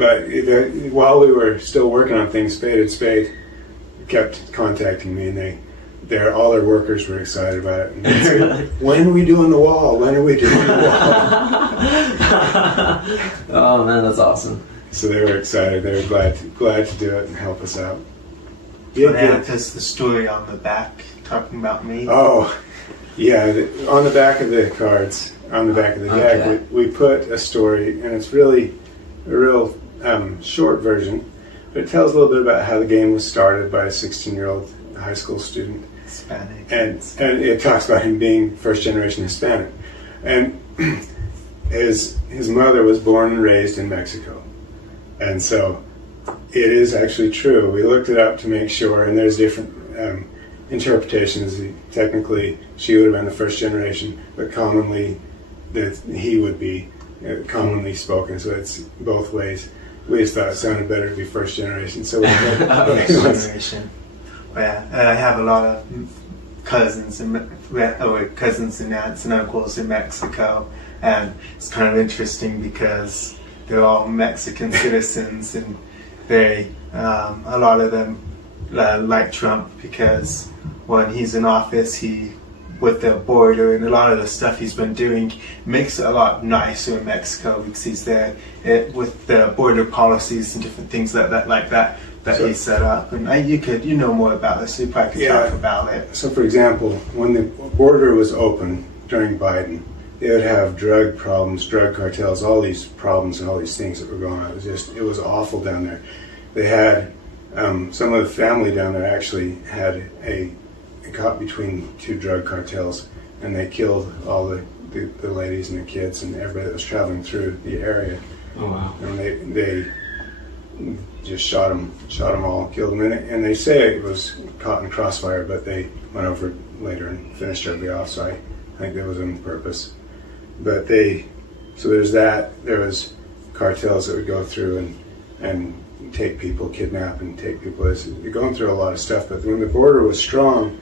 But while we were still working on things, Spade kept contacting me, and all their workers were excited about it. And they said, when are we doing the wall? When are we doing the wall? Oh man, that's awesome. So they were excited. They were glad to do it and help us out. Yeah, because the story on the back talking about me. Oh, yeah. On the back of the cards, on the back of the deck, we put a story, and it's really a real short version, but it tells a little bit about how the game was started by a 16-year-old high school student. Hispanic. And it talks about him being first-generation Hispanic. And his mother was born and raised in Mexico. And so it is actually true. We looked it up to make sure, and there's different interpretations. Technically, she would have been the first generation, but commonly he would be commonly spoken. So it's both ways. We just thought it sounded better to be first generation. So first generation. Yeah, I have a lot of cousins and aunts and uncles in Mexico, and it's kind of interesting because they're all Mexican citizens, and a lot of them like Trump because when he's in office, with the border and a lot of the stuff he's been doing makes it a lot nicer in Mexico because he's there with the border policies and different things that he set up. And you know more about this, so you probably could talk about it. So for example, when the border was open during Biden, they would have drug problems, drug cartels, all these problems and all these things that were going on. It was awful down there. They had some of the family down there actually had caught between two drug cartels, and they killed all the ladies and the kids and everybody that was traveling through the area. Oh wow! And they just shot them all, killed them. And they say it was caught in crossfire, but they went over later and finished everybody off. So I think that was on purpose. But so there's that. There was cartels that would go through and take people, kidnap and take people. They're going through a lot of stuff. But when the border was strong,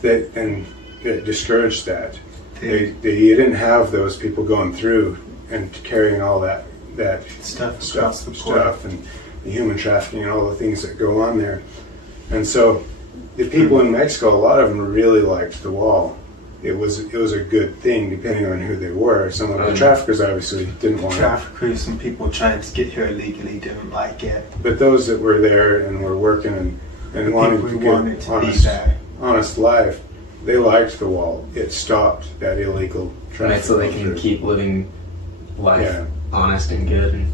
it discouraged that. You didn't have those people going through and carrying all that stuff and the human trafficking and all the things that go on there. And so the people in Mexico, a lot of them really liked the wall. It was a good thing depending on who they were. Some of the traffickers obviously didn't want it. Traffickers and people trying to get here illegally didn't like it. But those that were there and were working and wanted to get honest life, they liked the wall. It stopped that illegal traffic. Right, so they can keep living life honest and good.